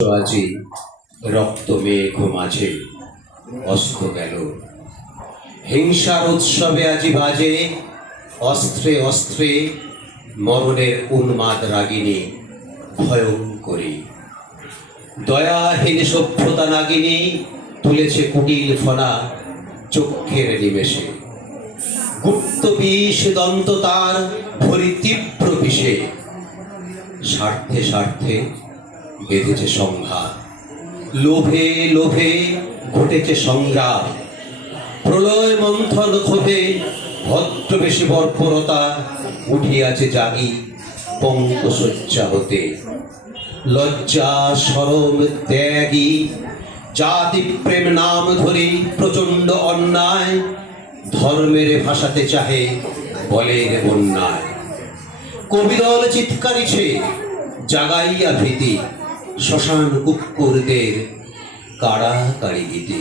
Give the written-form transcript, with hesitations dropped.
আজি রক্ত মেঘ মাঝে অস্ত গেল, হিংসার উৎসবে আজি বাজে অস্ত্রে অস্ত্রে মরণের উন্মাদ রাগিনী ভয়ঙ্করী। দয়াহীন সভ্যতা নাগিনী তুলেছে কুটিল ফনা চক্ষের নিমেষে। গুপ্ত বিষ দন্ত তার ভরি তীব্র বিষে, স্বার্থে স্বার্থে বেঁধেছে সংঘাত, লোভে লোভে ঘটেছে সংগ্রাম। প্রলয় মন্থন ক্ষোভে ভদ্রবেশী বর্বরতা উঠিয়াছে জাগি পঙ্কশয্যা হতে। লজ্জা শরম ত্যাগী জাতি প্রেম নাম ধরি প্রচণ্ড অন্যায় ধর্মের ভাষাতে চাহে বলের বন্যায়। কবিদল চিৎকারিছে জাগাইয়া ভীতি, শ্মশান কুকুরদের কাড়াকাড়ি গীতি।